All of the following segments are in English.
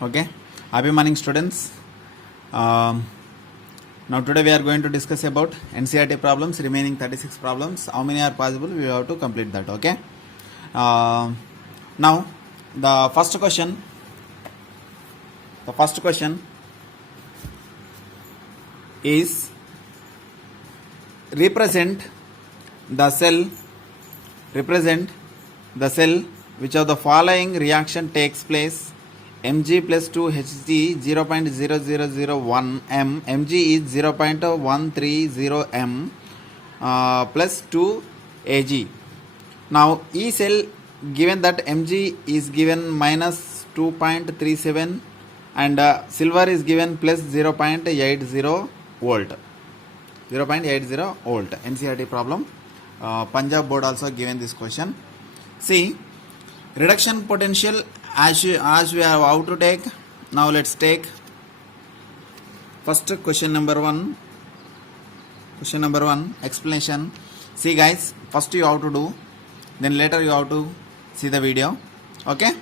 Okay, happy morning, students. Now today we are going to discuss about NCERT problems, remaining 36 problems. How many are possible? We have to complete that. Okay. Now the first question. The first question is represent the cell which of the following reaction takes place. Mg plus 2 Hg 0.0001 m. Mg is 0.130 m plus 2 Ag. Now E cell, given that Mg is given minus 2.37 and silver is given plus 0.80 volt. 0.80 volt. NCERT problem. Punjab board also given this question. See, reduction potential as we have how to take. Now let's take first question number one. Question number one, explanation. See guys, first you have to do, then later you have to see the video. Okay.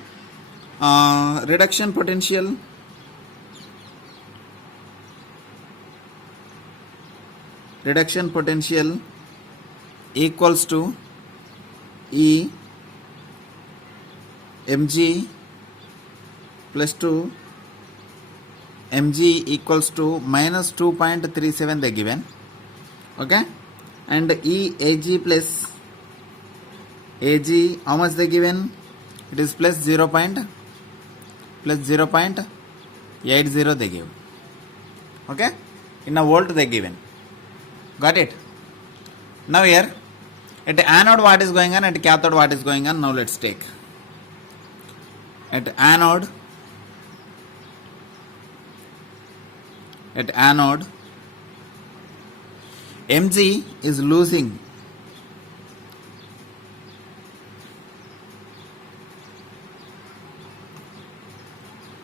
Reduction potential. Reduction potential equals to E Mg plus 2 Mg equals to minus 2.37 they given. Okay, and E Ag plus Ag, how much they given? It is plus 0.80 they give. Okay, in a volt they given. Got it? Now here at anode what is going on, at cathode what is going on. Now let's take at anode Mg is losing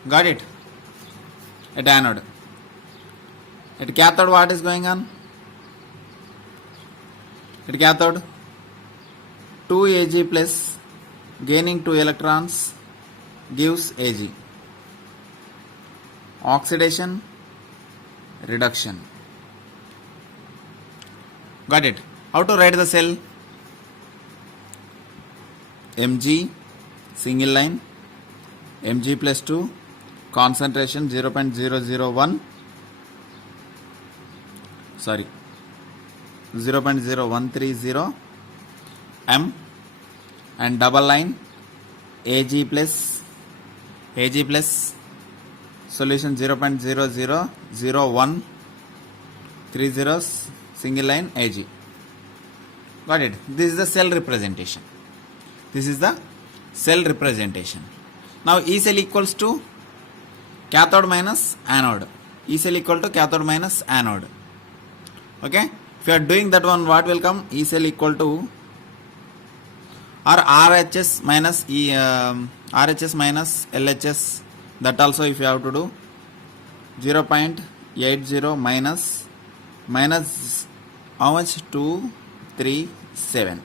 got it. At anode, at cathode what is going on? At cathode 2 Ag plus gaining 2 electrons gives Ag. Oxidation, reduction. Got it? How to write the cell? Mg, single line, Mg plus 2, concentration 0.001, sorry, 0.0130 m, and double line Ag plus solution 0.000130 single line Ag. Got it? This is the cell representation. Now E cell equals to cathode minus anode. E cell equal to cathode minus anode. Okay? If you are doing that one, what will come? E cell equal to or RHS minus RHS minus LHS. That also if you have to do 0.80 minus how much? 237.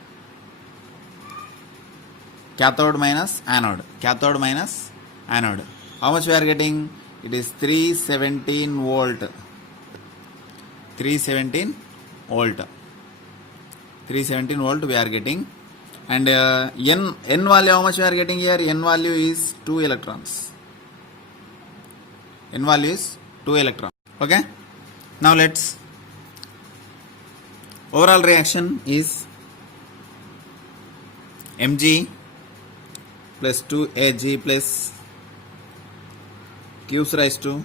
Cathode minus anode. How much we are getting? It is 317 volt. 317 volt we are getting. And n value how much we are getting here? N value is 2 electrons. Okay. Now let's, overall reaction is Mg plus 2 Ag plus gives rise to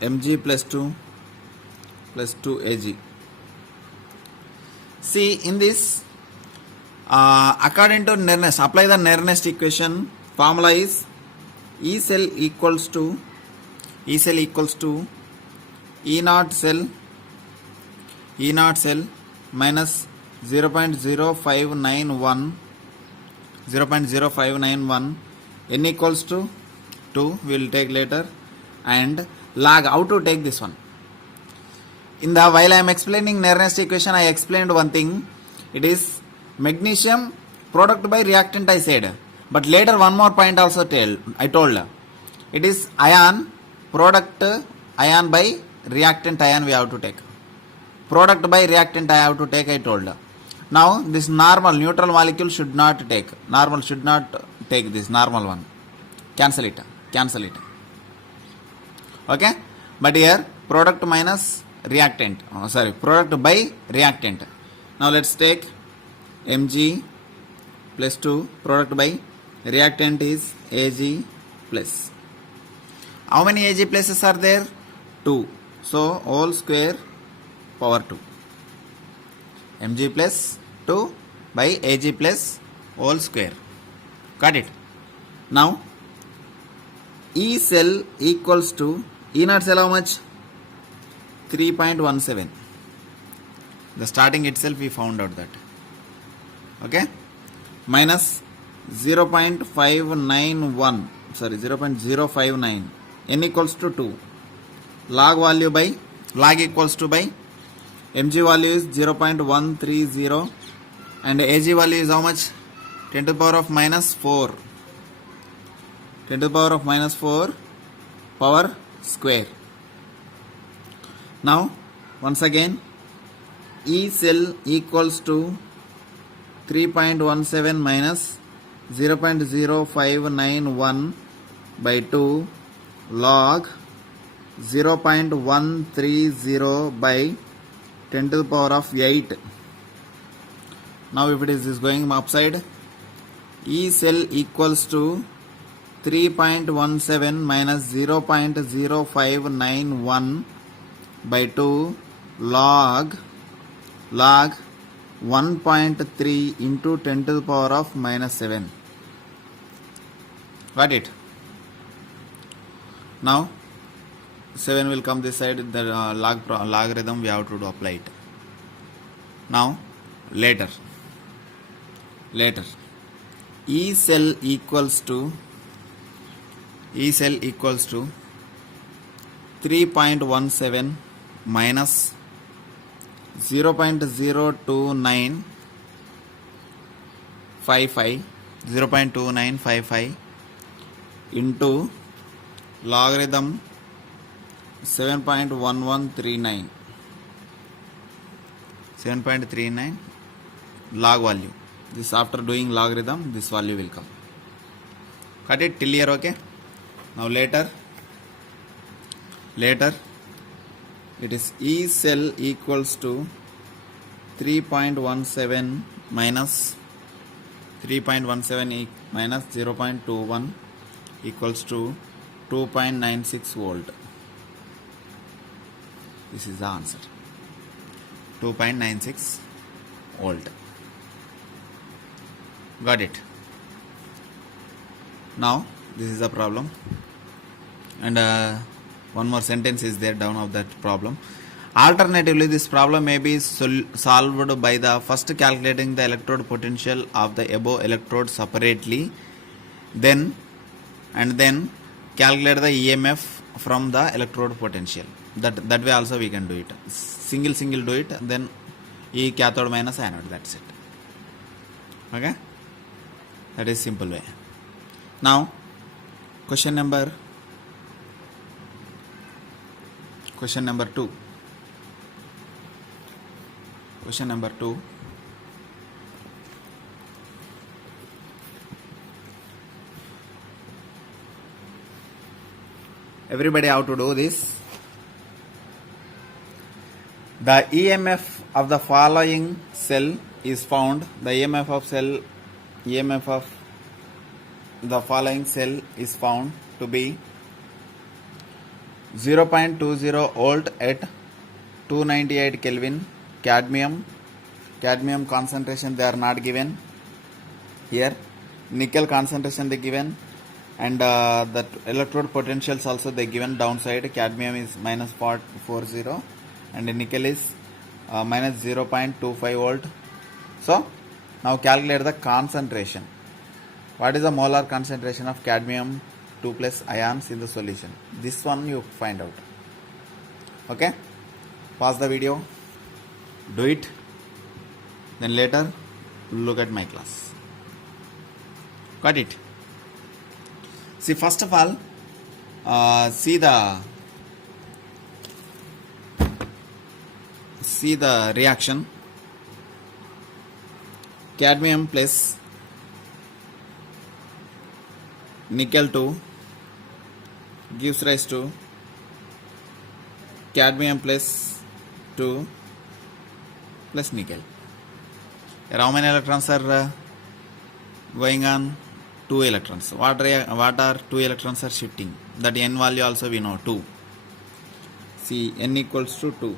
Mg plus 2 Ag. See, in this according to Nernst, apply the Nernst equation. Formula is E cell equals to E naught cell minus 0.0591 n equals to 2. We will take later. And log, how to take this one? While I am explaining Nernst equation, I explained one thing. It is magnesium product by reactant I said. But later one more point also I told. It is ion, product ion by reactant ion we have to take. Product by reactant I have to take, I told. Now this normal neutral molecule should not take. Normal should not take this normal one. Cancel it. Cancel it. Okay. But here product minus reactant. Product by reactant. Now let's take Mg plus 2. Product by reactant is Ag plus. How many Ag pluses are there? 2. So whole square power 2. Mg plus 2 by Ag plus whole square. Got it? Now E cell equals to E naught cell how much? 3.17. The starting itself we found out that. Okay? Minus 0.591. 0.059. N equals to 2. Log value by log equals to by Mg value is 0.130 and Ag value is how much? 10 to the power of minus 4. 10 to the power of minus 4 power square. Now once again E cell equals to 3.17 minus 0.0591 by 2 log 0.130 by 10 to the power of 8. Now if it is going upside, E cell equals to 3.17 minus 0.0591 by 2 log 1.3 into 10 to the power of minus 7. Got it? Now 7 will come this side, the logarithm we have to apply it. Now later E cell equals to 3.17 minus 0.2955 into logarithm 7.39 log value. This after doing logarithm, this value will come. Got it till here? Okay. Now later it is E cell equals to 3.17 minus 0.21 equals to 2.96 volt. This is the answer. 2.96 volt. Got it? Now this is the problem, and one more sentence is there down of that problem. Alternatively, this problem may be solved by the first calculating the electrode potential of the above electrode separately, then calculate the EMF from the electrode potential. That way also we can do it. Single do it, then E cathode minus anode. That's it. Okay, that is simple way. Now question number 2. Question number 2. Everybody how to do this. The EMF of the following cell is found. The EMF of the following cell is found to be 0.20 volt at 298 Kelvin. Cadmium concentration they are not given here. Nickel concentration they given, and that electrode potentials also they given downside. Cadmium is minus 40 and nickel is minus 0.25 volt. So now calculate the concentration. What is the molar concentration of cadmium 2 plus ions in the solution? This one you find out. Okay, pause the video, do it, then later look at my class. Got it? See, first of all, see the reaction. Cadmium plus nickel 2 gives rise to cadmium plus 2 plus nickel. Here how many electrons are going on? 2 electrons. What are 2 electrons are shifting? That n value also we know, 2. See, n equals to 2.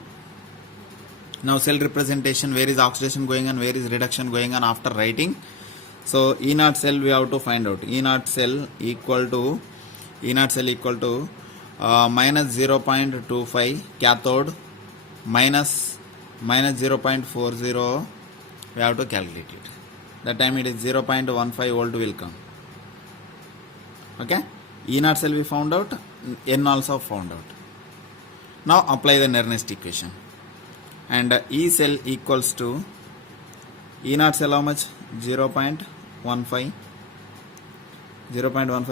Now cell representation, where is oxidation going on, where is reduction going on after writing. So E naught cell we have to find out. E naught cell equal to minus 0.25 cathode minus 0.40, we have to calculate it. That time it is 0.15 volt will come. Okay, E naught cell we found out, N also found out. Now apply the Nernst equation, and E cell equals to E naught cell how much? 0.15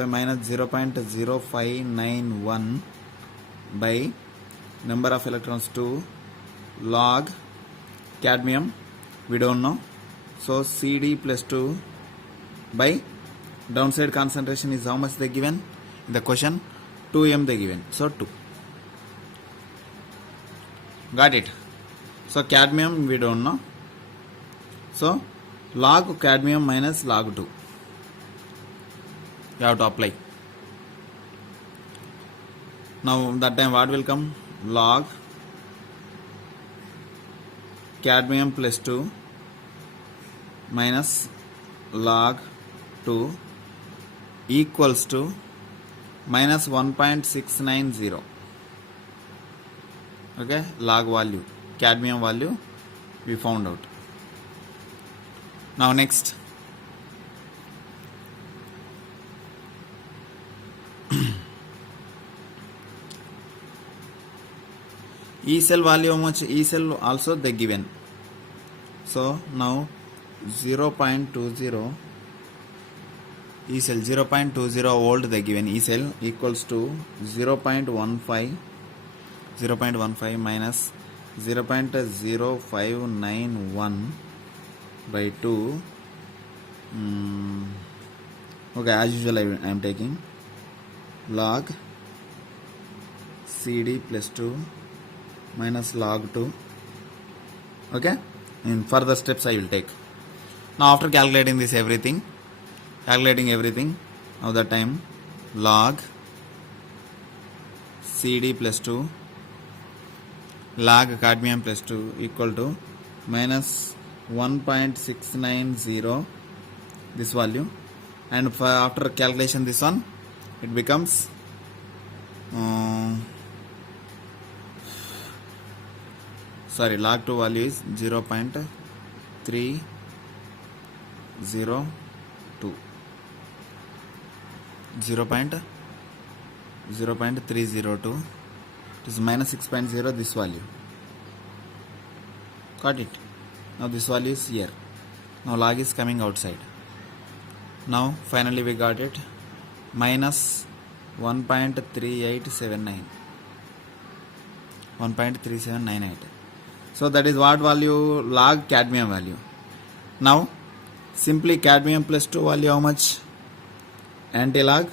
minus 0.0591 by number of electrons 2 log cadmium, we don't know, so CD plus 2 by downside concentration is how much they given in the question? 2m they given, so 2. Got it? So cadmium we don't know, so log cadmium minus log 2 you have to apply. Now that time what will come? Log cadmium plus 2 minus log 2 equals to minus 1.690. Okay, log value, cadmium value we found out. Now next, E cell value how much? E cell also they given. So now 0.20 E cell 0.20 volt they given. E cell equals to 0.15 minus 0.0591 by 2. Okay, as usual I am taking log CD plus 2 minus log 2. Okay, in further steps I will take. Now after calculating this everything, now the time log CD plus 2 log cadmium plus 2 equal to minus 1.690 this value, and after calculation this one it becomes log 2 value is 0.302. It is minus 6.0 this value. Got it? Now this value is here. Now log is coming outside. Now finally we got it, minus 1.3879. So that is what value? Log cadmium value. Now simply cadmium plus 2 value how much? Anti-log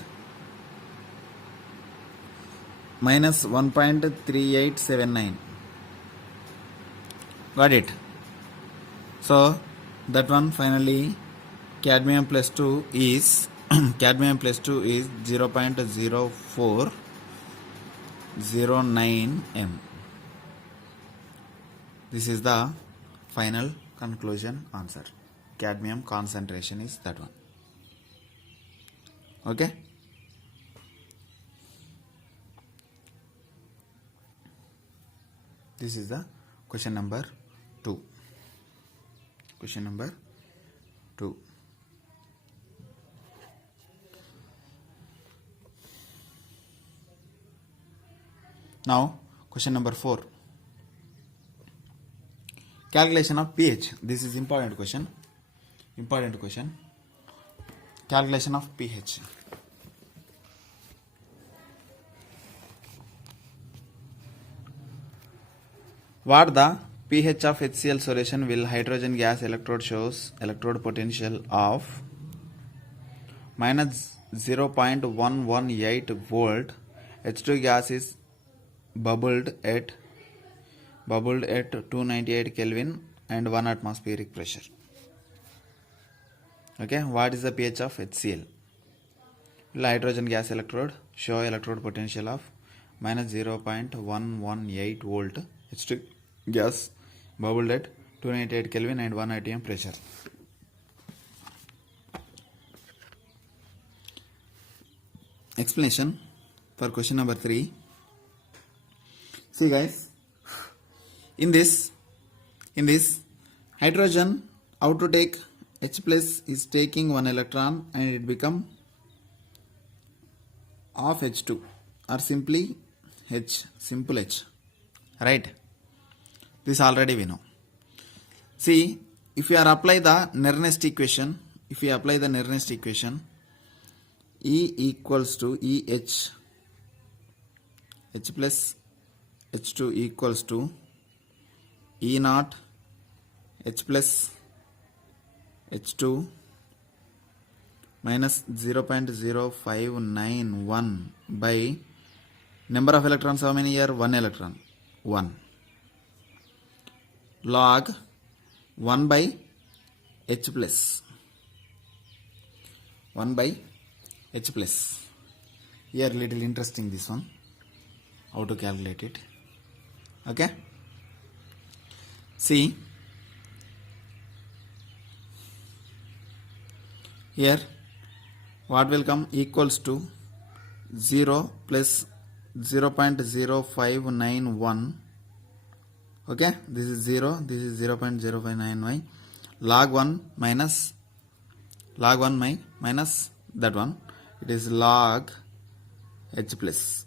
minus 1.3879. Got it? So that one finally cadmium plus 2 is 0.0409 m. This is the final conclusion answer. Cadmium concentration is that one. Okay. This is the question number 2. Question number 2. Now question number 4. Calculation of pH. This is important question. calculation of pH. What the pH of HCl solution will hydrogen gas electrode shows electrode potential of minus 0.118 volt. H2 gas is bubbled at 298 Kelvin and 1 atmospheric pressure. Okay, what is the pH of HCl? Will hydrogen gas electrode show electrode potential of minus 0.118 volt. H2 gas bubbled at 298 Kelvin and 1 atm pressure. Explanation for question number 3. See guys, in this hydrogen, how to take H plus is taking one electron and it become of H2 or simply H, simple H, right? This already we know. See, if you are apply the Nernst equation, E equals to EH, H plus H2 equals to E naught H plus H2 minus 0.0591 by number of electrons, how many here? 1 electron, 1 log 1 by H plus, 1 by H plus. Here little interesting this one, how to calculate it. Okay, see here what will come equals to 0 plus 0.0591. okay, this is 0, this is 0.0591 log 1 minus minus that one, it is log H plus.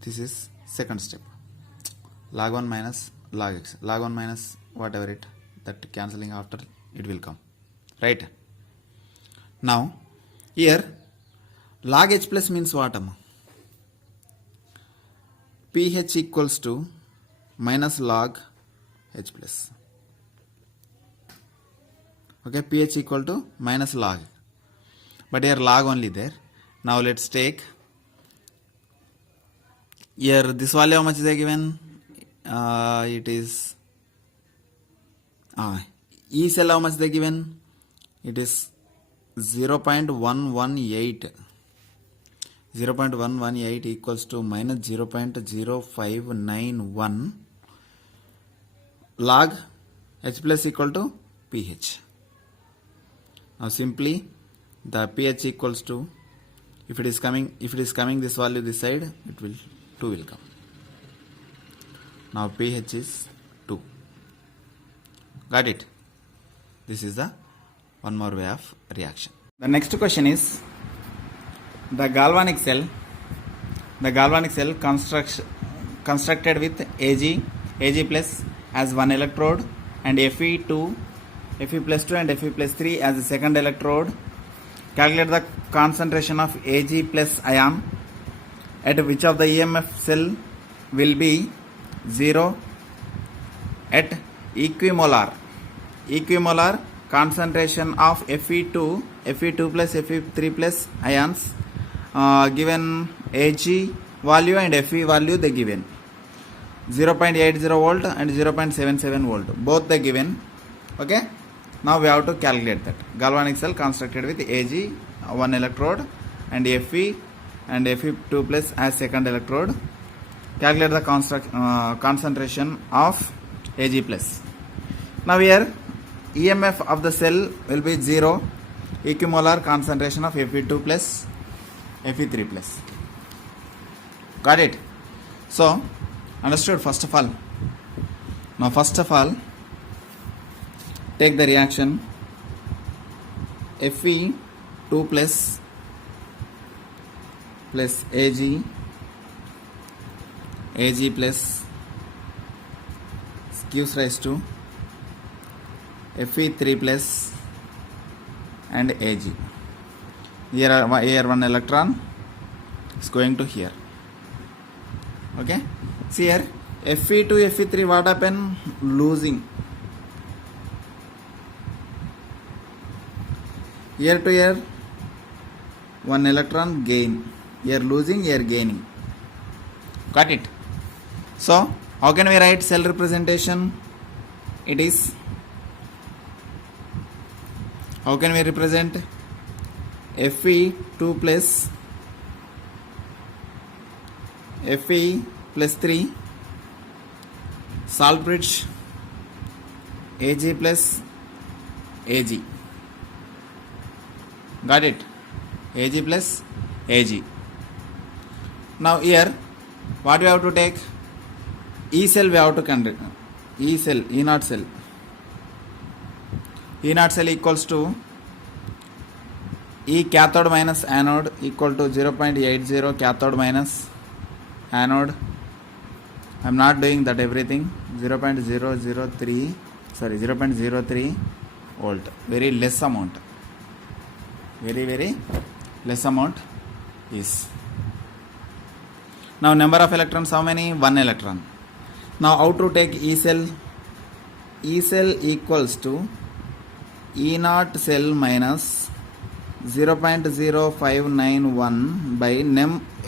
This is second step, log 1 minus log X, log 1 minus whatever it, that cancelling after it will come, right? Now here log H plus means what? pH equals to minus log H plus. Okay, pH equal to minus log, but here log only there. Now let's take here this value, how much is given? It is E cell, how much they given? It is 0.118. 0.118 equals to minus 0.0591 log H plus equal to pH. Now simply the pH equals to, if it is coming this value this side, it will 2 will come. Now pH is 2. Got it? This is the one more way of reaction. The next question is the galvanic cell constructed with Ag plus as one electrode and Fe plus 2 and Fe plus 3 as the second electrode. Calculate the concentration of Ag plus ion at which of the EMF cell will be 0 at equimolar concentration of Fe2 plus Fe3 plus ions, given Ag value and Fe value they given 0.80 volt and 0.77 volt, both they given. Okay, now we have to calculate that. Galvanic cell constructed with Ag one electrode and Fe and Fe2 plus as second electrode. Calculate the concentration of Ag plus. Now here EMF of the cell will be 0, equimolar concentration of Fe2 plus Fe3 plus. Got it? So understood first of all. Now first of all take the reaction Fe2 plus Ag plus gives rise to Fe3 plus and Ag. Here one electron is going to here. Okay, see here Fe to Fe3 what happen? Losing. Here to here one electron gain. Here losing, here gaining. Got it? So how can we write cell representation? It is, how can we represent Fe2 plus Fe plus 3 Saltbridge Ag plus Ag. Got it? Ag plus Ag. Now here what we have to take? E cell we have to consider. E cell, E naught cell. E naught cell equals to E cathode minus anode equal to 0.80 cathode minus anode. I am not doing that everything. 0.003 sorry 0.03 volt. Very less amount. Very less amount is. Now number of electrons how many? 1 electron. Now how to take E cell? E cell equals to E naught cell minus 0.0591 by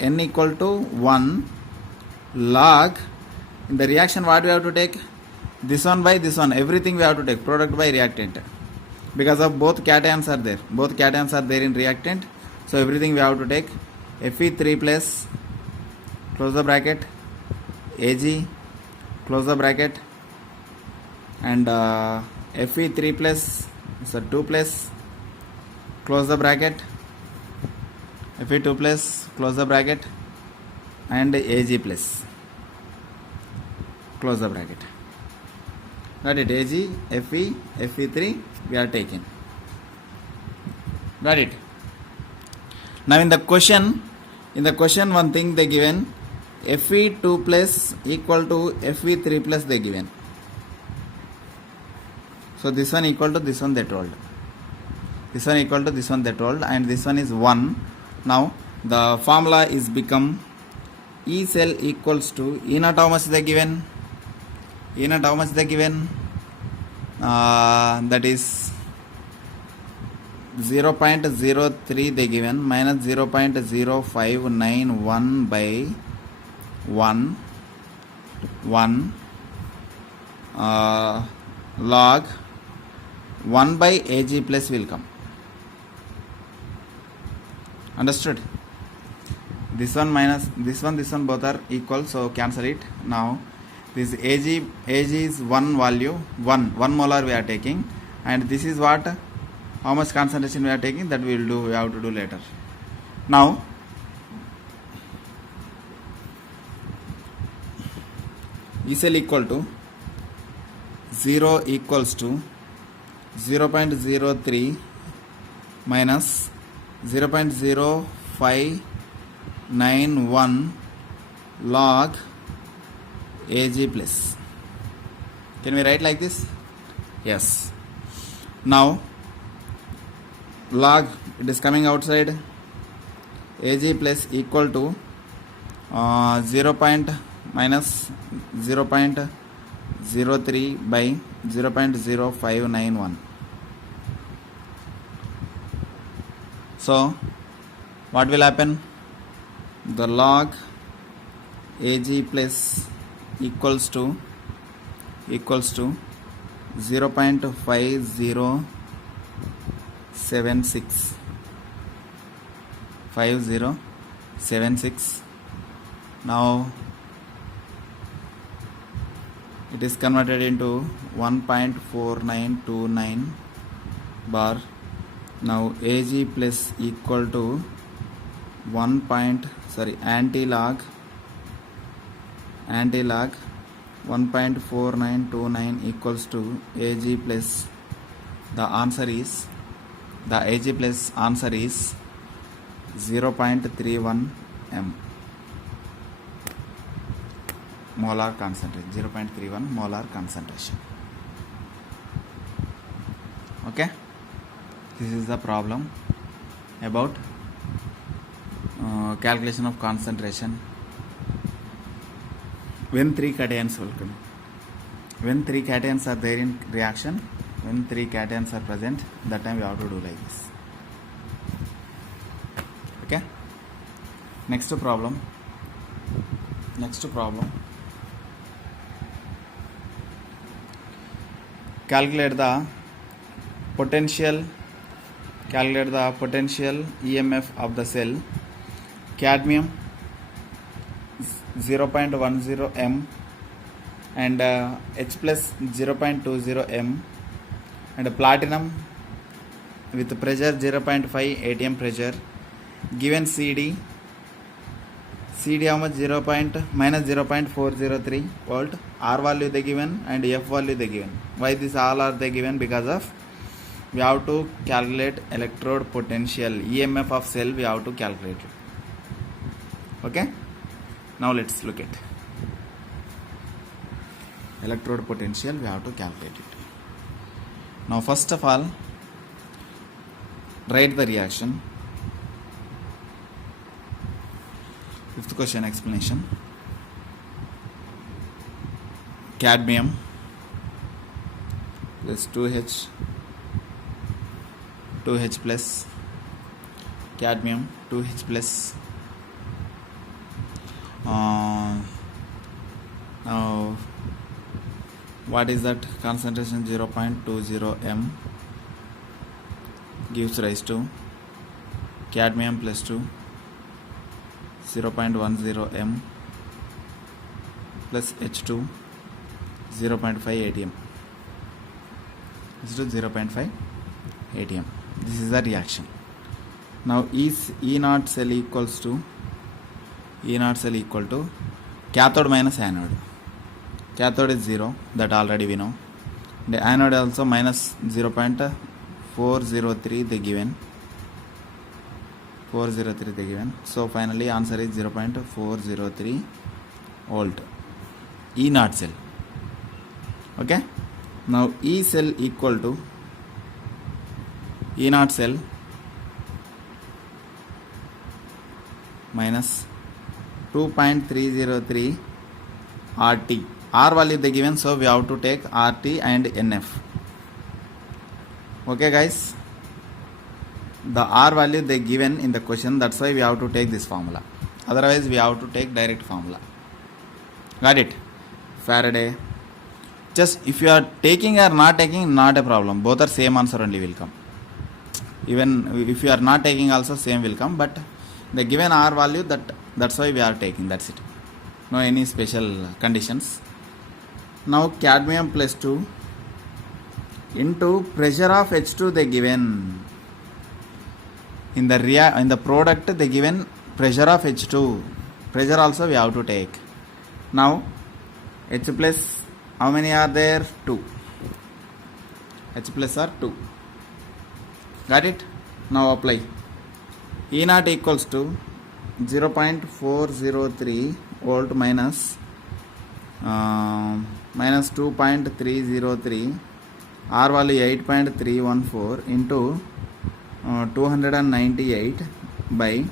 n equal to 1 log. In the reaction what we have to take? This one by this one. Everything we have to take. Product by reactant. Because of both cations are there. Both cations are there in reactant. So everything we have to take. Fe3 plus close the bracket Ag close the bracket and Fe3 plus so 2 plus close the bracket Fe2 plus close the bracket and Ag plus close the bracket. That it Ag, Fe, Fe3 we are taking. Got it? Now in the question one thing they given Fe2 plus equal to Fe3 plus they given. So this one equal to this one they told. This one equal to this one they told and this one is 1. Now the formula is become E cell equals to E naught how much they given? E naught how much they given? That is 0.03 they given minus 0.0591 by 1 log 1 by Ag plus will come. Understood? This one minus this one both are equal, so cancel it. Now this Ag is one value 1 molar we are taking and this is what, how much concentration we are taking, that we have to do later. Now E cell equal to 0 equals to 0.03 minus 0.0591 log Ag plus. Can we write like this? Yes. Now log, it is coming outside, Ag plus equal to 0. minus 0.03 by 0.0591. So what will happen? The log Ag plus equals to 5076. Now it is converted into 1.4929 bar. Now Ag plus equal to anti-log 1.4929 equals to Ag plus the Ag plus answer is 0.31 m molar concentration, 0.31 molar concentration. Okay. This is the problem about calculation of concentration when three cations will come. When three cations are there in reaction, when three cations are present, that time we have to do like this. Okay. Next problem. Calculate the potential EMF of the cell. Cadmium 0.10 m and H plus 0.20 m and platinum with pressure 0.5 atm pressure. Given CD how much? minus 0.403 volt. R value they given and F value they given. Why this all are they given? Because of we have to calculate electrode potential EMF of cell. We have to calculate it. Okay, now let's look at electrode potential. We have to calculate it. Now first of all, write the reaction. Fifth question explanation. Cadmium plus 2H plus cadmium 2H plus. Now what is that? Concentration 0.20 m gives rise to cadmium plus 2 0.10 m plus H2 0.5 atm. H2 0.5 atm. This is the reaction. Now is E naught cell equal to cathode minus anode. Cathode is 0, that already we know. The anode also minus 0.403 they given. So finally answer is 0.403 volt. E naught cell. Okay. Now E cell equal to E naught cell minus 2.303 RT. R value they given, so we have to take RT and NF. Okay guys, the R value they given in the question, that's why we have to take this formula. Otherwise we have to take direct formula. Got it? Faraday. Just if you are taking or not taking, not a problem. Both are same answer only will come. Even if you are not taking also same will come, but the given R value, that's why we are taking, that's it. No any special conditions. Now cadmium plus 2 into pressure of H2 they given. In the product they given pressure of H2. Pressure also we have to take. Now H plus, how many are there? 2. H plus are 2. Got it? Now apply. E naught equals to 0.403 volt minus 2.303, R value 8.314 into 298 by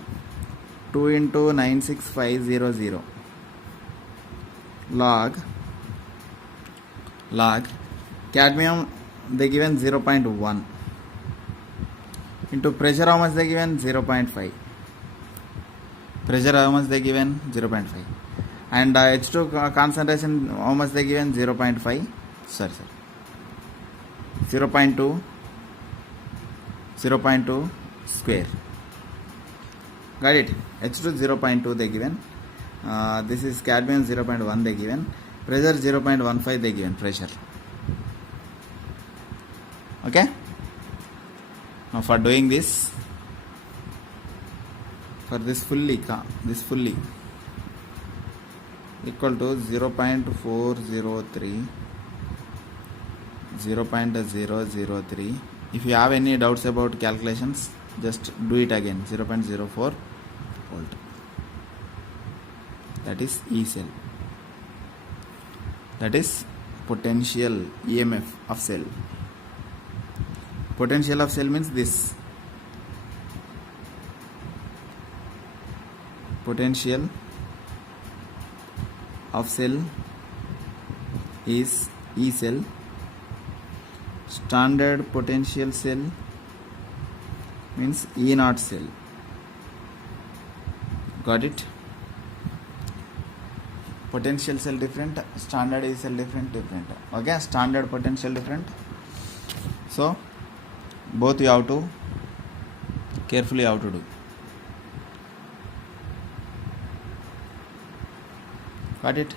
2 into 96500 log cadmium they given 0.1 into pressure how much they given 0.5. Pressure how much they given 0.5 and H2 concentration how much they given 0.5. 0.2 square. Got it? H2 0.2 they given. This is cadmium 0.1 they given. Pressure 0.15 they given. Pressure. Okay. Now for doing this, for this fully equal to 0.403 0.003. If you have any doubts about calculations, just do it again. 0.04 volt. That is E cell. That is potential EMF of cell. Potential of cell means this. Potential of cell is E cell. Standard potential cell means E naught cell. Got it? Potential cell different, standard E cell different. Okay, standard potential different. So both you have to carefully how to do. Got it?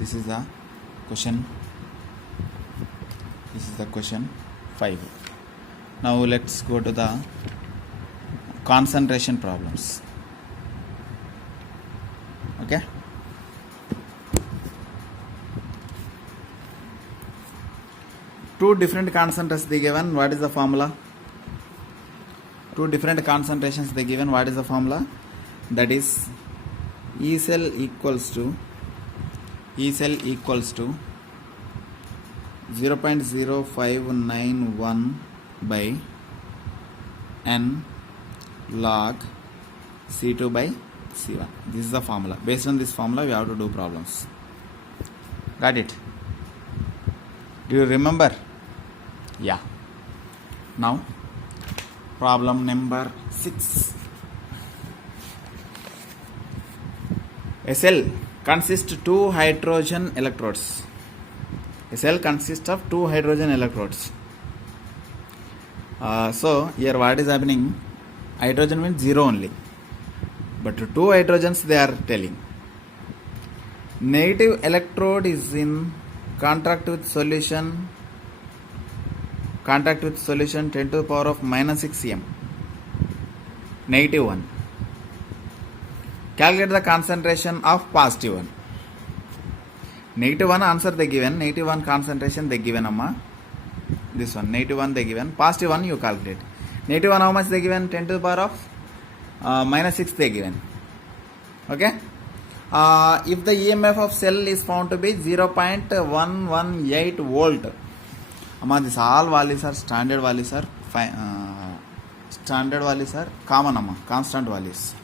This is the question. This is the question 5. Now let's go to the concentration problems. Okay. Two different concentrations they given. What is the formula? Two different concentrations they given. What is the formula? That is E cell equals to 0.0591 by n log C2 by C1. This is the formula. Based on this formula, we have to do problems. Got it? Do you remember? Yeah. Now, problem number 6. A cell consists of 2 hydrogen electrodes. A cell consists of 2 hydrogen electrodes. So here what is happening? Hydrogen means 0 only. But 2 hydrogens they are telling. Negative electrode is in contact with solution 10 to the power of minus 6 m. Negative one. Calculate the concentration of positive one. Negative one answer they given. Negative one concentration they given, amma. This one negative one they given. Positive one you calculate. Negative one how much they given? 10 to the power of minus 6 they given. Okay. If the EMF of cell is found to be 0.118 volt. Amma, this all values are standard values are common, amma, constant values.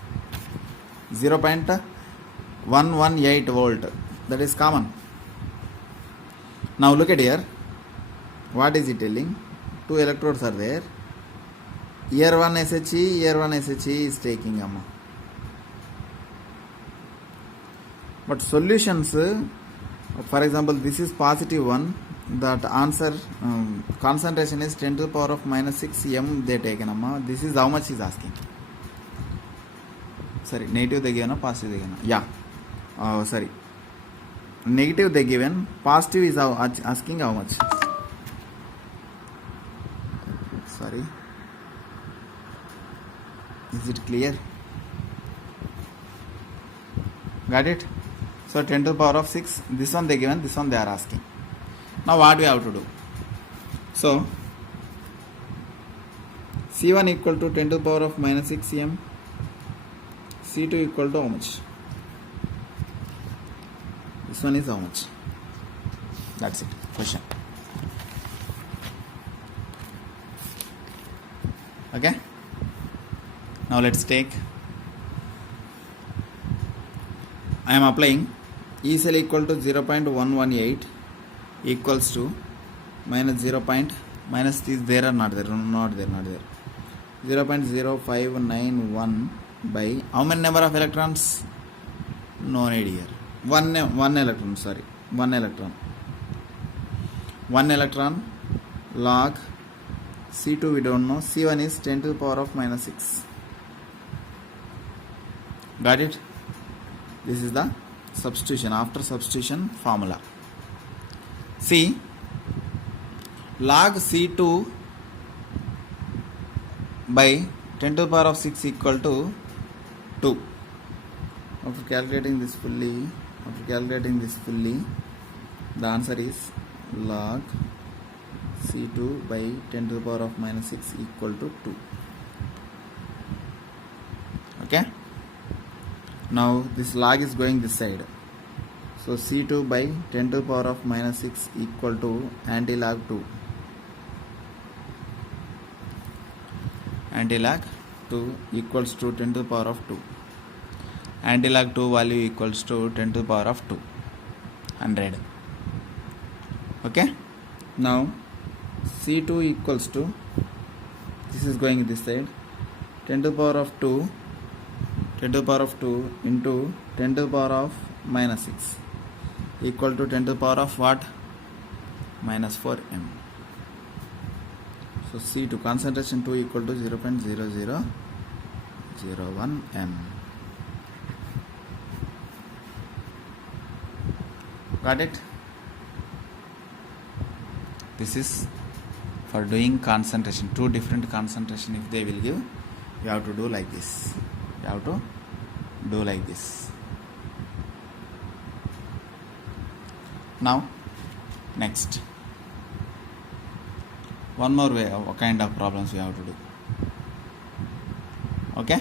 0.118 volt, that is common. Now look at here. What is it telling? 2 electrodes are there. Here one SHE is taking, amma. But solutions, for example, this is positive one. That answer concentration is 10 to the power of minus 6 m they taken, amma. This is how much is asking. Sorry, negative they given or positive they given? Yeah. Sorry. Negative they given. Positive is asking how much? Sorry. Is it clear? Got it? So 10 to the power of 6. This one they given. This one they are asking. Now what we have to do? So C1 equal to 10 to the power of minus 6 m. C2 equal to how much? This one is how much? That's it. Question. Okay. Now let's take. I am applying E cell equal to 0.118 equals to minus 0. Minus is there or not there? Not there. 0.0591 by how many number of electrons? No need here. One electron. Sorry, one electron. 1 electron log C2 we don't know. C1 is 10 to the power of minus 6. Got it? This is the substitution. After substitution formula. See, log C2 by 10 to the power of 6 equal to 2. After calculating this fully, the answer is log C2 by 10 to the power of minus 6 equal to 2. Okay. Now this log is going this side. So C2 by 10 to the power of minus 6 equal to anti-log 2. anti-lag 2 equals to 10 to the power of 2. Anti-lag 2 value equals to 10 to the power of 2, 100. Okay, now C2 equals to, this is going this side, 10 to the power of 2, 10 to the power of 2 into 10 to the power of minus 6 equal to 10 to the power of what? Minus 4 m. So C2 concentration 2 equal to 0.0001 m. Got it? This is for doing concentration, 2 different concentration. If they will give, you have to do like this. You have to do like this. Now next, one more way, what kind of problems we have to do. Okay,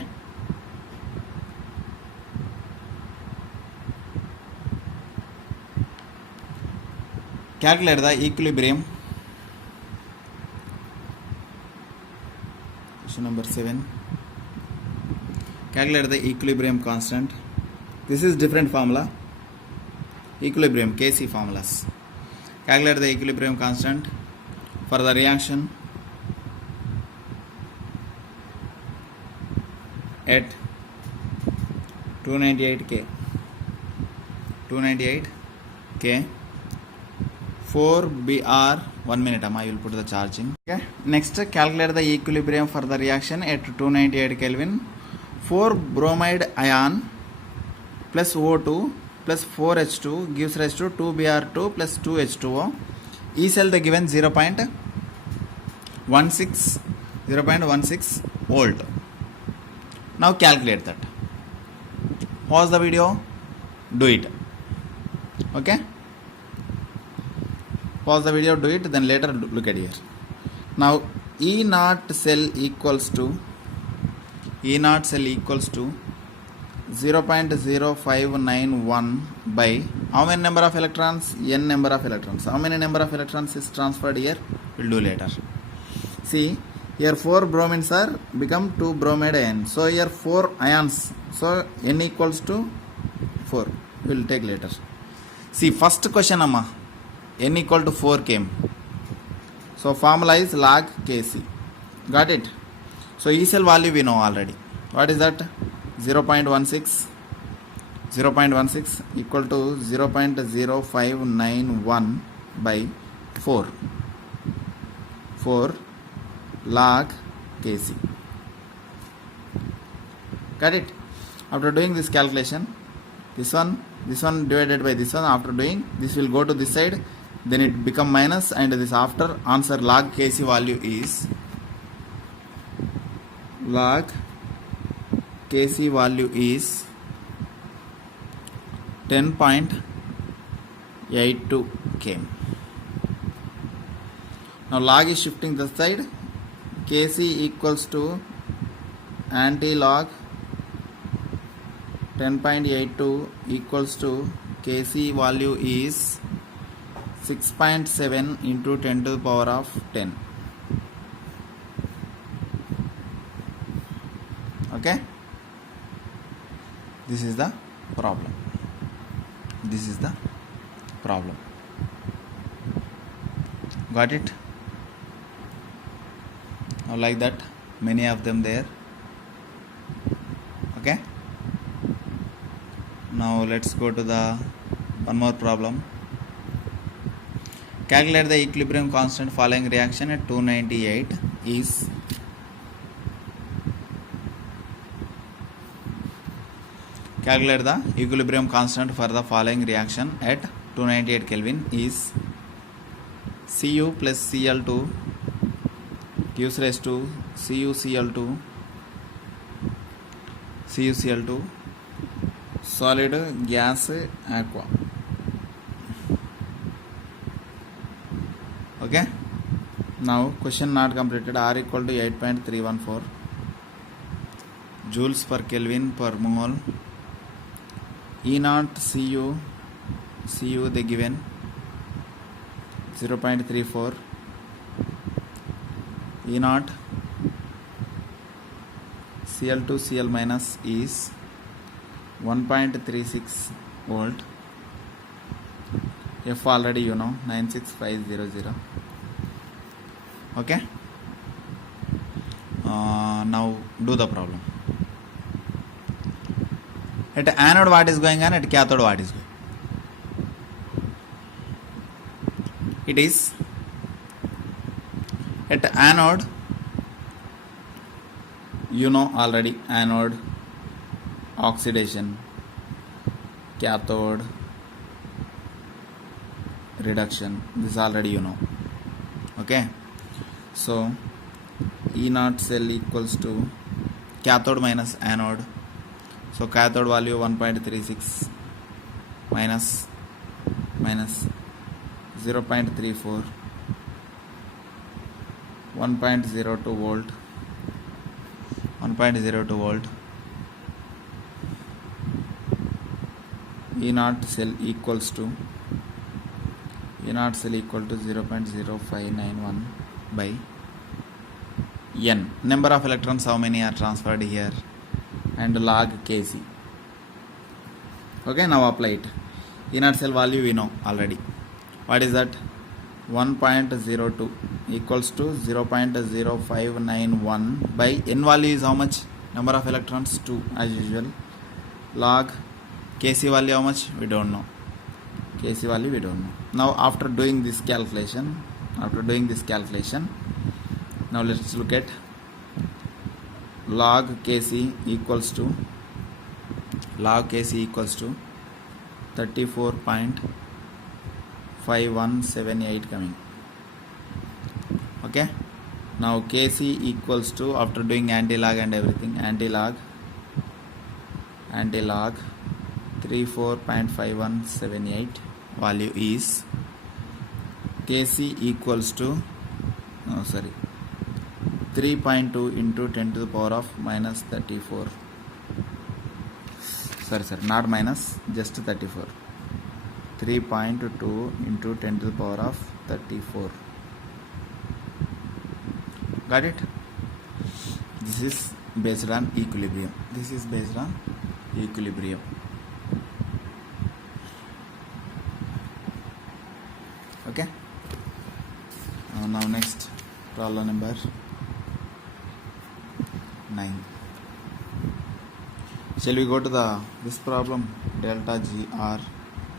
calculate the equilibrium. Question number 7. Calculate the equilibrium constant. This is different formula. Equilibrium Kc formulas. Calculate the equilibrium constant for the reaction at 298 K. 298 K. 4 Br. 1 minute, I will put the charging. Okay. Next, calculate the equilibrium for the reaction at 298 Kelvin. 4 bromide ion plus O2 plus 4H2 gives rise to 2Br2 plus 2H2O. E cell the given 0.16 volt. Now calculate that. Pause the video, do it. Okay, pause the video, do it, then later look at here. Now E naught cell equals to 0.0591 by how many number of electrons? N number of electrons. How many number of electrons is transferred here? We'll do later. See, here 4 bromines are become 2 bromide ions. So here 4 ions. So N equals to 4. We'll take later. See, first question amma, N equal to 4 came. So formula is log Kc. Got it? So E cell value we know already. What is that? 0.16 equal to 0.0591 by 4 log Kc. Got it? After doing this calculation, this one divided by this one, after doing this will go to this side, then it become minus, and this after answer log Kc value is log Kc value is 10.82 km. Now log is shifting this side. Kc equals to anti-log 10.82 equals to Kc value is 6.7 into 10 to the power of 10. Okay, this is the problem. Got it? Now like that, many of them there. Okay, now let's go to the one more problem. Calculate the equilibrium constant following reaction at 298 is calculate the equilibrium constant for the following reaction at 298 Kelvin is Cu plus Cl2 gives rise to CuCl2 solid, gas, aqua. Okay, now question not completed. R equal to 8.314 joules per Kelvin per mole. E naught Cu they given 0.34. E naught Cl2 Cl minus is 1.36 volt. F already you know, 96500. Okay. Now do the problem. At anode what is going on, at cathode what is going? It is at anode, you know already, anode oxidation, cathode reduction, this already you know. Okay, so E naught cell equals to cathode minus anode. So cathode value 1.36 minus 0.34, 1.02 volt, 1.02 volt. E naught cell equals to 0.0591 by n. Number of electrons, how many are transferred here, and log Kc. Okay, now apply it. E naught cell value we know already. What is that? 1.02 equals to 0.0591 by n value is how much? Number of electrons 2 as usual. Log Kc value how much? We don't know. Kc value we don't know. Now after doing this calculation, now let's look at log Kc equals to 34.5178 coming. Okay, now Kc equals to, after doing anti-log and everything, anti-log 34.5178 value is Kc equals to 3.2 into 10 to the power of minus 34. Not minus, just 34. 3.2 into 10 to the power of 34. Got it? This is based on equilibrium. Okay. Now next, problem number 9. Shall we go to this problem? Delta G R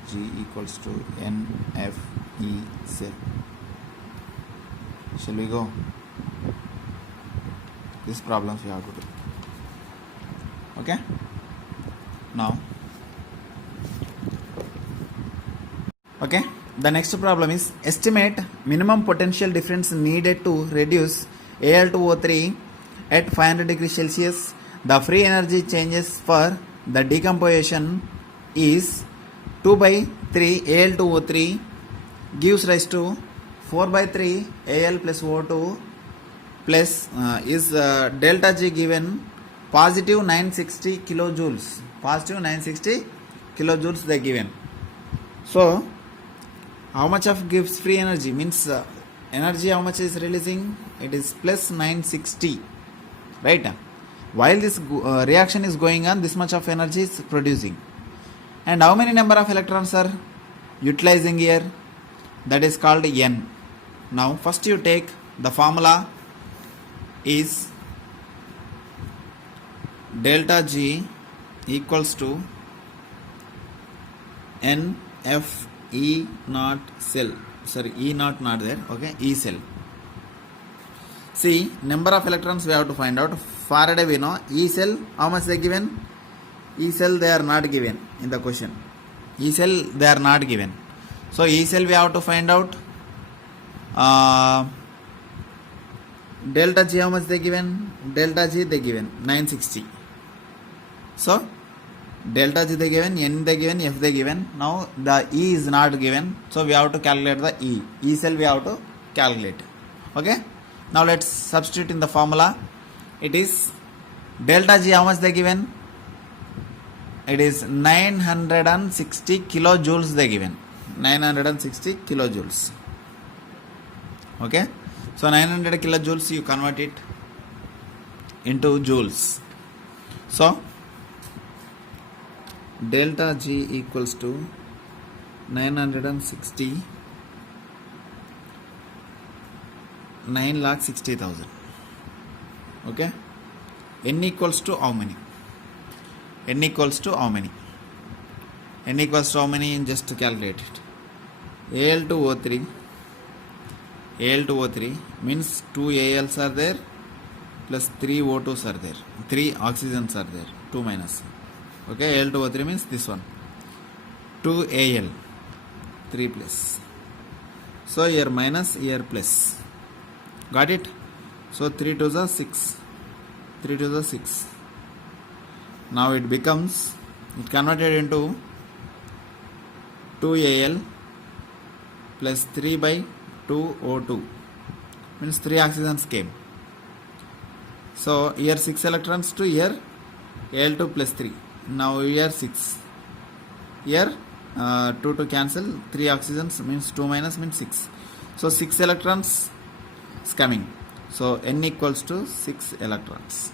G equals to NFE cell. Shall we go? These problems we have to do. Okay. Now. Okay. The next problem is estimate minimum potential difference needed to reduce Al2O3 at 500 degrees Celsius. The free energy changes for the decomposition is 2 by 3 Al2O3 gives rise to 4 by 3 Al plus O2 plus is delta G given positive 960 kilojoules. They given. So how much of gives free energy means energy how much is releasing? It is plus 960, right? While this reaction is going on, this much of energy is producing. And how many number of electrons are utilizing here? That is called N. Now first you take the formula is delta G equals to NF E naught cell. E naught not there. Okay, E cell. See, number of electrons we have to find out. Faraday we know. E cell, how much they given? E cell they are not given in the question. E cell they are not given. So E cell we have to find out. Delta G how much they given? Delta G they given 960. So delta G they given, N they given, F they given. Now the E is not given, so we have to calculate the E. E cell we have to calculate. Okay. Now let's substitute in the formula. It is delta G how much they given? It is 960 kilojoules they given. 960 kilojoules. Okay. So 900 kilojoules you convert it into joules. So delta G equals to 960,000. Okay, n equals to how many? N equals to how many? N equals to how many? Just to calculate it. Al to O3 means 2 Als are there plus 3 O2s are there, 3 oxygens are there, 2 minus. Okay, Al to O3 means this one, 2 Al, 3 plus. So here minus, here plus. Got it? So 3 to the 6. 3 to the 6. Now it converted into 2 Al plus 3 by 2 O2 means 3 oxygens came. So here 6 electrons to here Al2 plus 3. Now here 6. Here 2 to cancel, 3 oxygens means 2 minus means 6. So 6 electrons is coming. So n equals to 6 electrons.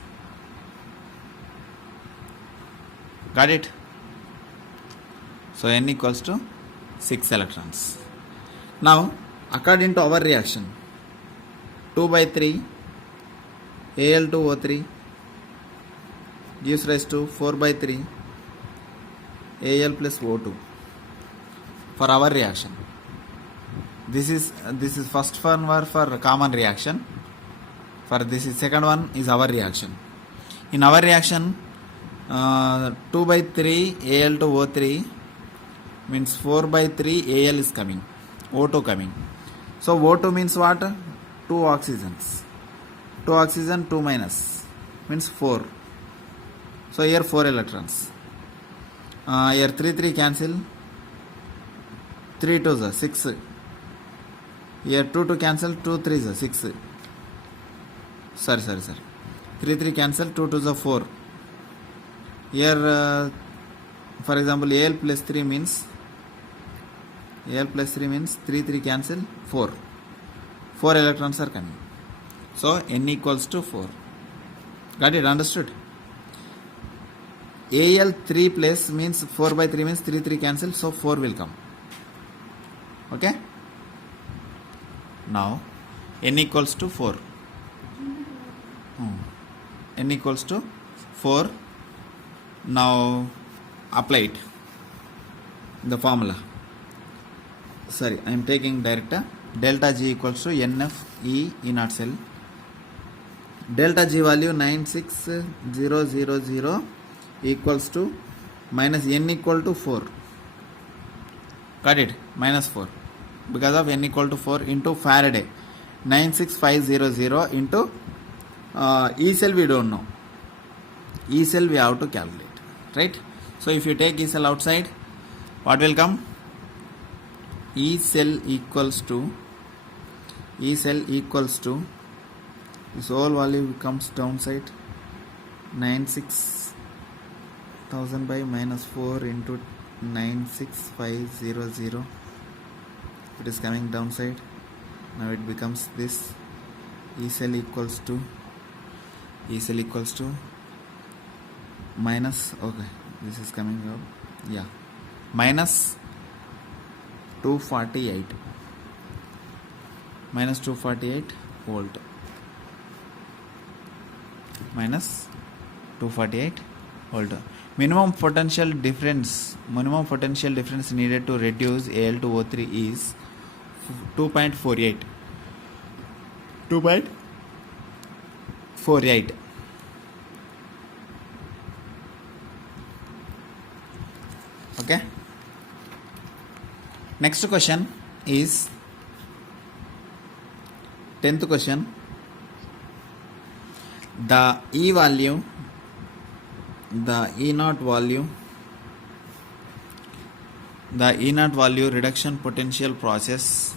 Got it? So n equals to 6 electrons. Now according to our reaction, 2 by 3 Al2O3 gives rise to 4 by 3 Al plus O2 for our reaction. This is first one for common reaction. For this is second one is our reaction. In our reaction, 2 by 3 Al2O3 means 4 by 3 Al is coming, O2 coming. So O2 means what? 2 oxygens. 2 oxygen, 2 minus means 4. So here 4 electrons. Here 3 cancel. 3 to the 6. Here 2 cancel, 2 3 is 6. Sorry. 3 cancel, 2 to the 4. Here for example Al plus 3 means 3 cancel, 4. 4 electrons are coming. So n equals to 4. Got it? Understood? Al 3 plus means 4 by 3 means 3 cancel, so 4 will come. Okay? Now n equals to 4. N equals to 4. Now apply it. The formula. Sorry, I am taking direct. Delta G equals to NF E naught cell. Delta G value 96000 equals to minus n equal to 4. Got it? Minus 4. Because of n equal to 4 into Faraday. 96500 into E cell we don't know. E cell we have to calculate. Right? So if you take E cell outside, what will come? E cell equals to this whole value comes downside, 96,000 by minus 4 into 96500. It is coming downside. Now it becomes this. E cell equals to minus, okay, this is coming out, yeah, minus 248 volt, minus 248 volt. Minimum potential difference needed to reduce Al2O3 is 2.48. Okay. Next question is 10th question. The E naught value reduction potential process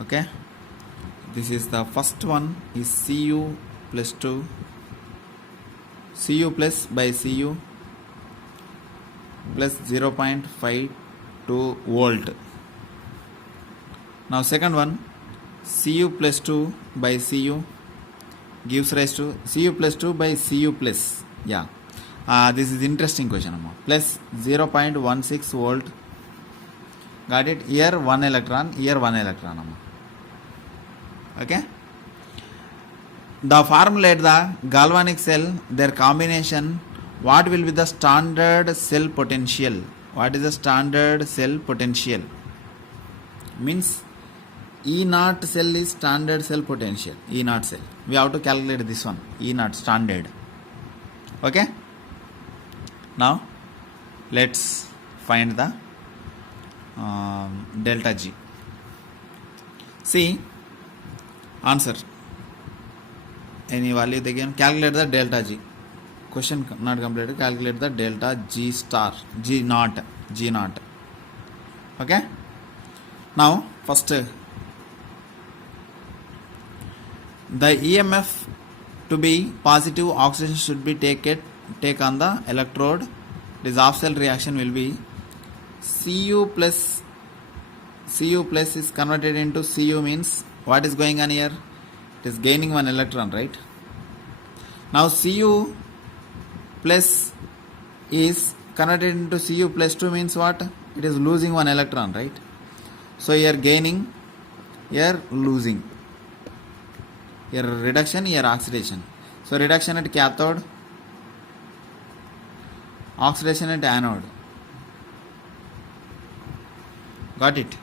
okay. This is the first one is Cu plus 2, Cu plus by Cu plus 0.52 volt. Now second one, Cu plus 2 by Cu gives rise to Cu plus 2 by Cu plus. Yeah. This is interesting question. Plus 0.16 volt. Got it? Here 1 electron, here 1 electron. Okay. The formulate the galvanic cell, their combination. What will be the standard cell potential? What is the standard cell potential? Means E naught cell is standard cell potential. E naught cell. We have to calculate this one. E naught standard. Okay. Now let's find the delta G. See answer. Any value they can calculate the delta G. Question not completed. Calculate the delta G star. G naught. Okay. Now first the EMF to be positive, oxidation should be take on the electrode. This off cell reaction will be Cu plus is converted into Cu, means what is going on here? It is gaining one electron, right? Now Cu plus is converted into Cu plus 2 means what? It is losing one electron, right? So here gaining, here losing, here reduction, here oxidation. So reduction at cathode, oxidation at anode. Got it?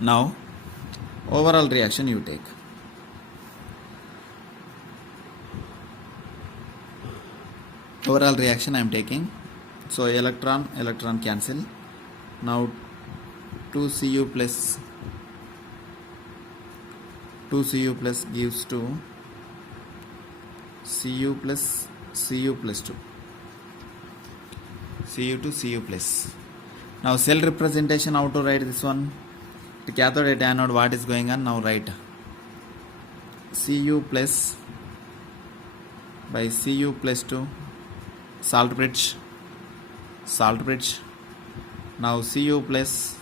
Now overall reaction you take. Overall reaction I am taking. So electron cancel. Now 2Cu plus gives to Cu plus 2. Cu to Cu plus. Now cell representation, how to write this one? The cathode at anode, what is going on? Now write Cu plus by Cu plus 2, salt bridge. Now Cu plus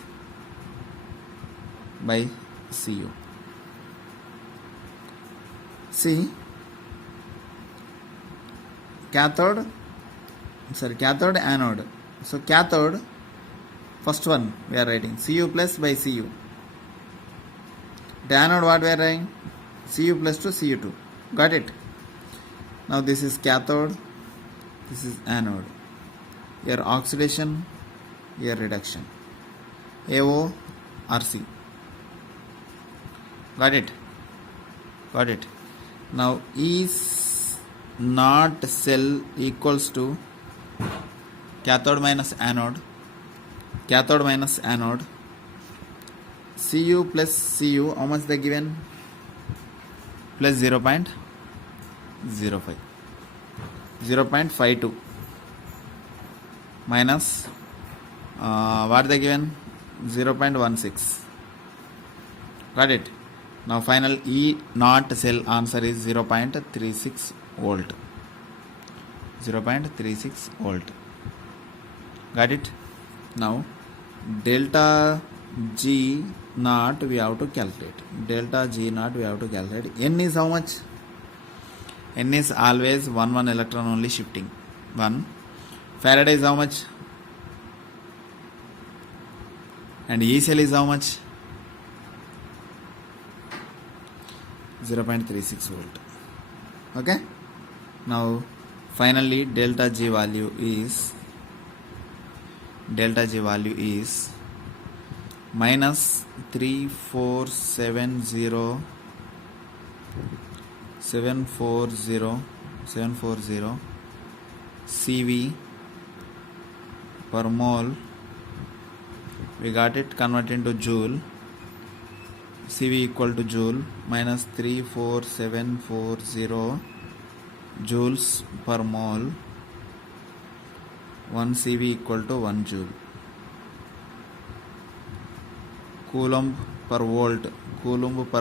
by Cu. See, cathode, anode. So cathode, first one we are writing Cu plus by Cu. The anode, what we are writing? Cu plus to Cu2. Got it? Now this is cathode, this is anode. Here oxidation, here reduction. AO, RC. Got it? Now is not cell equals to cathode minus anode. Cu plus Cu, how much they given? Plus 0.05. 0.52 minus what they given? 0.16. Got it? Now final E naught cell answer is 0.36 volt. 0.36 volt. Got it? Now delta G naught we have to calculate. N is how much? N is always one electron only shifting. 1. Faraday is how much? And E cell is how much? 0.36 volt. Okay? Now finally delta G value is minus 740 CV per mole. We got it converted into joule. CV equal to joule, minus 34740 joules per mole. 1 CV equal to 1 joule. Coulomb per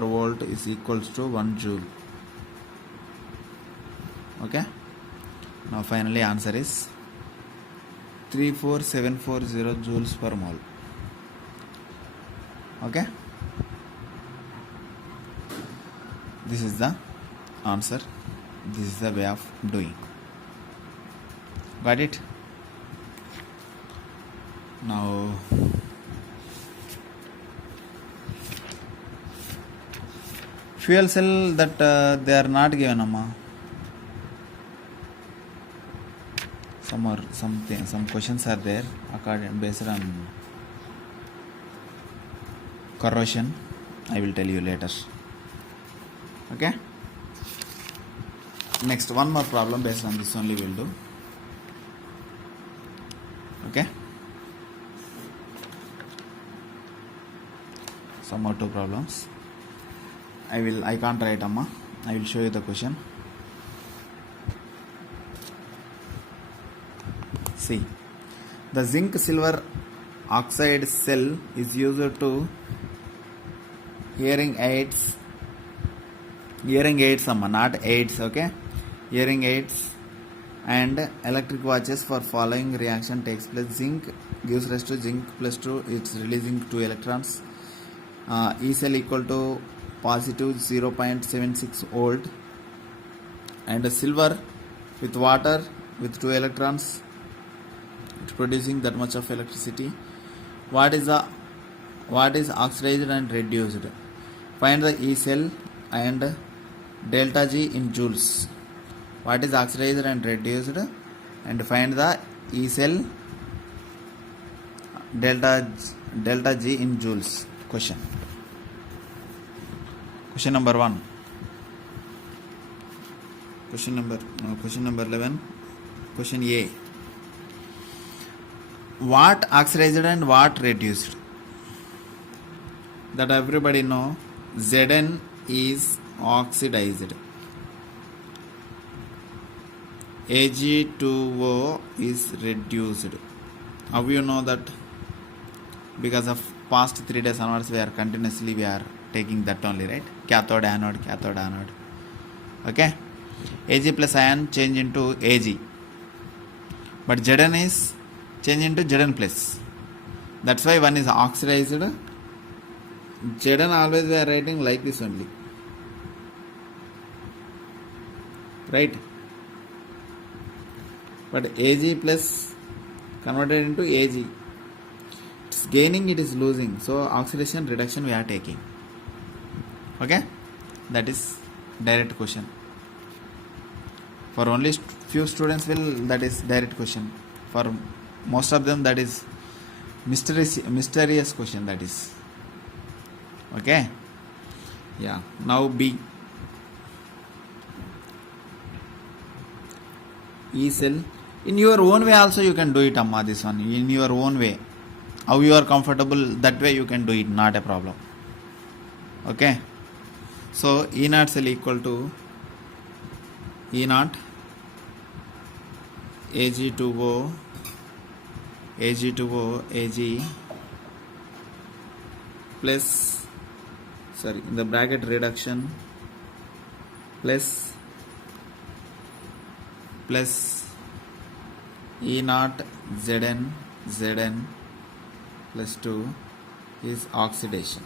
volt is equals to 1 joule. Okay. Now finally answer is 34740 joules per mole. Okay, this is the answer. This is the way of doing. Got it? Now fuel cell that they are not given, amma. Some questions are there according based on corrosion. I will tell you later. Okay, next one more problem based on this only we'll do. Okay, some more two problems. I can't write, amma. I will show you the question. See, the zinc silver oxide cell is used to hearing aids, amma, not aids. Okay, hearing aids and electric watches. For following reaction takes place: zinc gives rise to zinc plus 2, it's releasing 2 electrons. E cell equal to positive 0.76 volt, and silver with water with 2 electrons, it's producing that much of electricity. What is oxidized and reduced? Find the E cell and delta G in joules. What is oxidized and reduced, and find the E cell delta G in joules. Question number 1. Question number 11. Question A. What oxidized and what reduced? That everybody know. Zn is oxidized. Ag2O is reduced. How you know that? Because of past 3 days onwards we are continuously taking that only, right? Cathode anode. Okay, Ag plus ion change into Ag, but Zn is change into Zn plus. That's why one is oxidized. Zn always we are writing like this only, right? But Ag plus converted into Ag, it's gaining, it is losing. So oxidation reduction we are taking. Okay, that is direct question. For only few students that is direct question. For most of them that is mysterious question, that is. Okay, yeah. Now B. E cell. In your own way also you can do it, amma, this one. In your own way. How you are comfortable, that way you can do it, not a problem. Okay. So E naught cell equal to E naught Ag2O Ag plus, in the bracket reduction plus E naught Zn plus 2 is oxidation.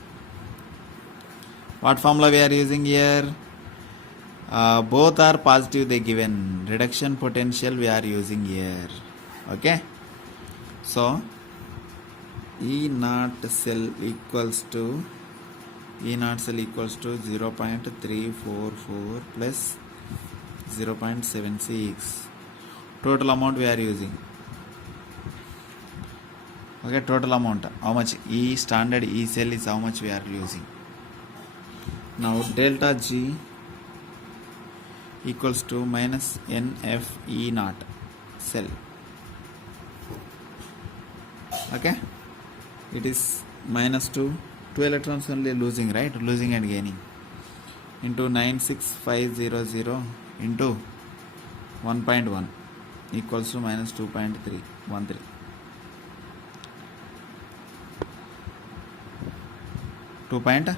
What formula we are using here? Both are positive, they given. Reduction potential we are using here. Okay, so E naught cell equals to 0.344 plus 0.76. Total amount we are using. Okay, total amount, how much? Standard E cell is how much we are using. Now delta G equals to minus NF E naught cell. Okay, it is minus 2 electrons only losing, right? Losing and gaining, into 96500 into 1.1 equals to minus 2.313. 2.13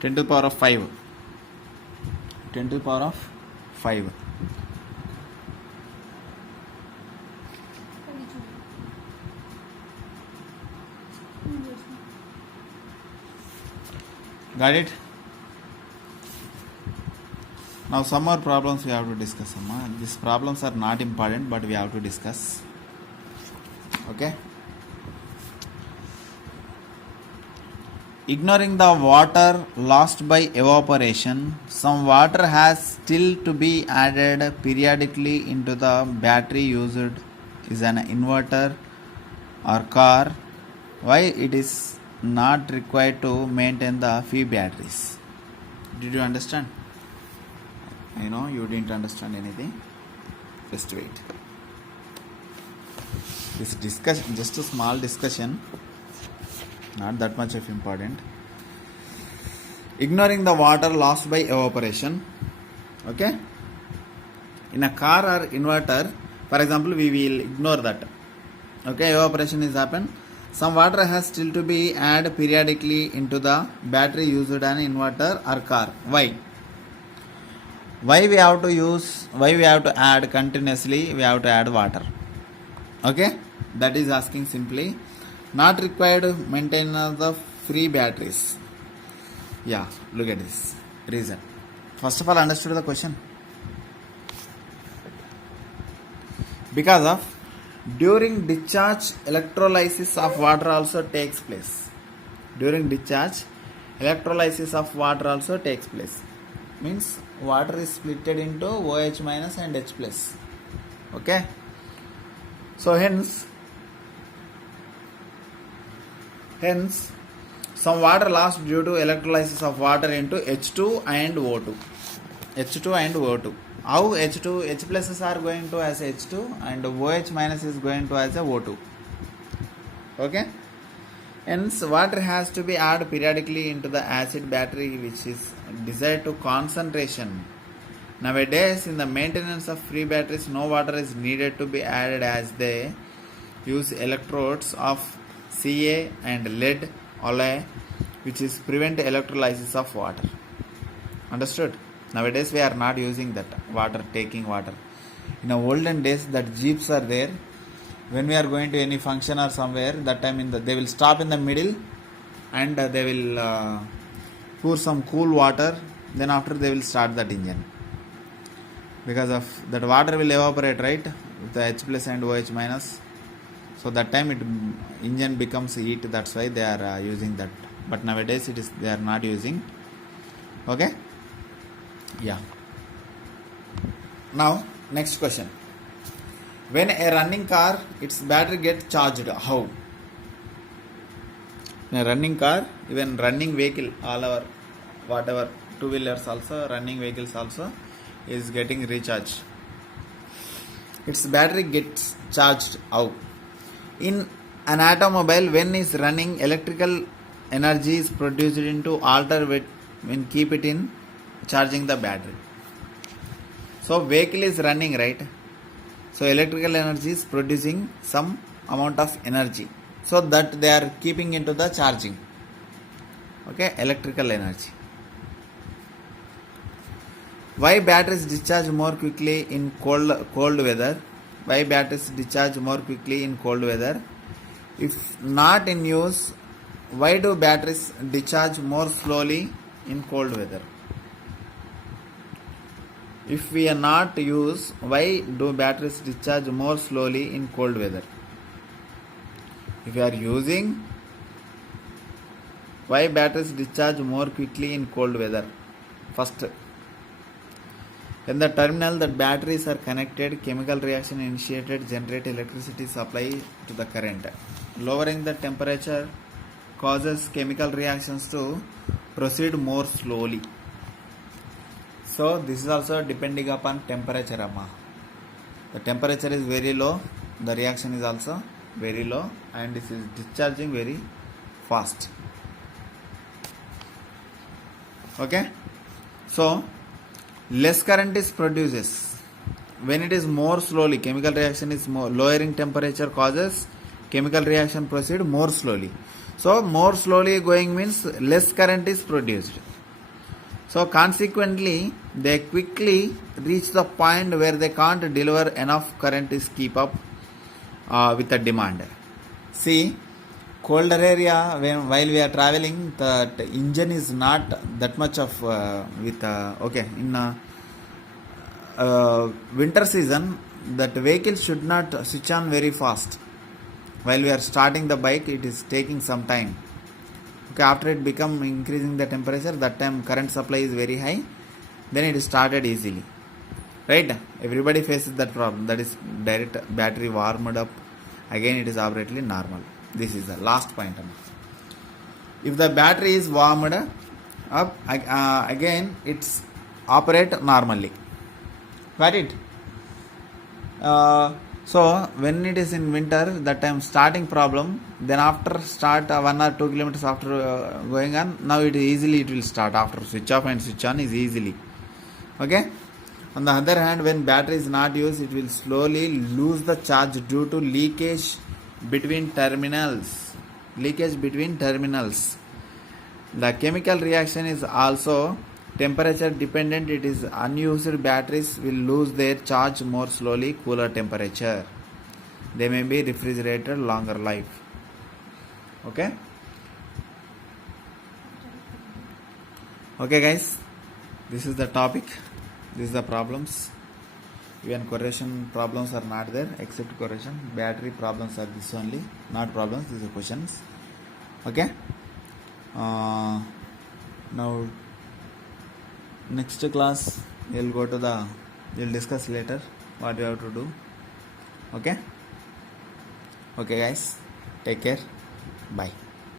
10 to the power of 5. 10 to the power of 5. Got it? Now some more problems we have to discuss. These problems are not important, but we have to discuss. Okay? Ignoring the water lost by evaporation, some water has still to be added periodically into the battery used is an inverter or car. Why it is not required to maintain the few batteries? Did you understand? I know you didn't understand anything. Just wait. This discussion, just a small discussion, not that much of important. Ignoring the water lost by evaporation. Okay? In a car or inverter, for example, we will ignore that. Okay, evaporation is happened. Some water has still to be added periodically into the battery used an inverter or car. Why? Why we have to add continuously, we have to add water. Okay? That is asking simply. Not required maintenance of free batteries. Yeah, look at this. Reason. First of all, understood the question? Because of during discharge, electrolysis of water also takes place. During discharge, electrolysis of water also takes place. Means water is split into OH minus and H plus. Okay? So hence some water lost due to electrolysis of water into H2 and O2. H2 and O2. How H2, H pluses are going to as H2 and OH minus is going to as a O2. Okay? Hence, water has to be added periodically into the acid battery which is desired to concentration. Nowadays, in the maintenance of free batteries, no water is needed to be added as they use electrodes of Ca and lead alloy which is prevent electrolysis of water. Understood? Nowadays, we are not using that water, taking water. In the olden days, that jeeps are there. When we are going to any function or somewhere, that time they will stop in the middle and they will pour some cool water. Then after they will start that engine. Because of that water will evaporate, right? With the H plus and OH minus. So that time engine becomes heat. That's why they are using that. But nowadays they are not using. Okay? Yeah. Now next question. When a running car, its battery gets charged, how? In a running car, even running vehicle, all our whatever, two-wheelers also, running vehicles also is getting recharged. Its battery gets charged, how? In an automobile, when is running, electrical energy is produced into alter when keep it in charging the battery. So vehicle is running, right? So electrical energy is producing some amount of energy. So that they are keeping into the charging. Okay, electrical energy. Why batteries discharge more quickly in cold weather? Why batteries discharge more quickly in cold weather? If not in use, why do batteries discharge more slowly in cold weather? If we are not use, why do batteries discharge more slowly in cold weather? If we are using, why batteries discharge more quickly in cold weather? First, when the terminal that batteries are connected, chemical reaction initiated generate electricity supply to the current. Lowering the temperature causes chemical reactions to proceed more slowly. So this is also depending upon temperature, amma. The temperature is very low, the reaction is also very low, and this is discharging very fast. Okay? So less current is produces when it is more slowly. Chemical reaction is more, lowering temperature causes chemical reaction proceed more slowly. So more slowly going means less current is produced. So consequently, they quickly reach the point where they can't deliver enough current to keep up with the demand. See, colder area while we are traveling, the engine is not that much of okay in winter season that vehicle should not switch on very fast. While we are starting the bike, it is taking some time. Okay, after it become increasing the temperature, that time current supply is very high, then it is started easily, right? Everybody faces that problem, that is direct battery warmed up, again it is operatively normal. This is the last point. If the battery is warmed up, again it's operate normally, got it? So when it is in winter, that time starting problem, then after start 1 or 2 kilometers after going on, now it easily it will start after switch off and switch on is easily. Okay. On the other hand, when battery is not used, it will slowly lose the charge due to leakage between terminals. Leakage between terminals. The chemical reaction is also temperature dependent. It is unused batteries will lose their charge more slowly, cooler temperature. They may be refrigerated longer life. Okay. Okay guys, this is the topic. This is the problems. Even correlation problems are not there except correlation. Battery problems are this only, not problems, these are questions. Okay. Now next class we'll discuss later what you have to do. Okay guys, take care, bye.